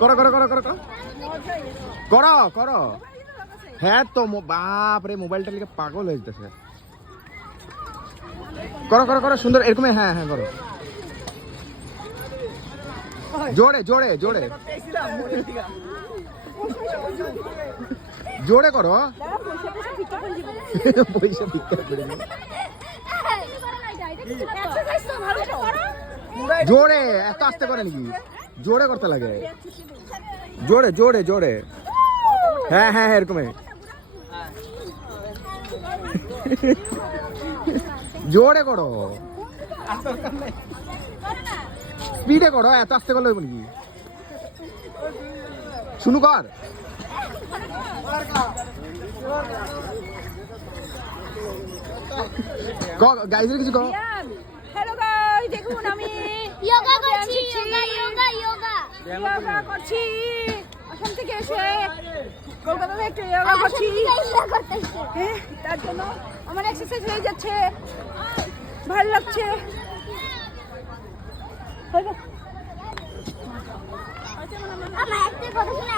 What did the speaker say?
করো করো করো করো করো করো। হ্যাঁ তো বাপ রে, মোবাইলটা লিখে পাগল হয়ে যেতেছে। করো করো করো, সুন্দর এরকম। হ্যাঁ হ্যাঁ করো, জোরে জোরে জোরে জোরে করো। পয়সা ভিক্ষা করে দিও। জোরে, এত আস্তে করে নাকি? জোরে করতে লাগে, জোরে জোরে জোরে। হ্যাঁ হ্যাঁ এরকম জোরে করো, স্পিডে করো, এত আস্তে করলে নাকি? শুনু কর। গাইজের কিছু কো। হ্যালো গাইস, দেখুন আমি যোগা করছি, যোগা যোগা যোগা যোগা করছি। আসাম থেকে এসে কলকাতাতে একটু যোগা করছি। হ্যাঁ, তার জন্য আমার এক্সারসাইজ হয়ে যাচ্ছে, ভালো লাগছে। আমার একটা কথা শুনে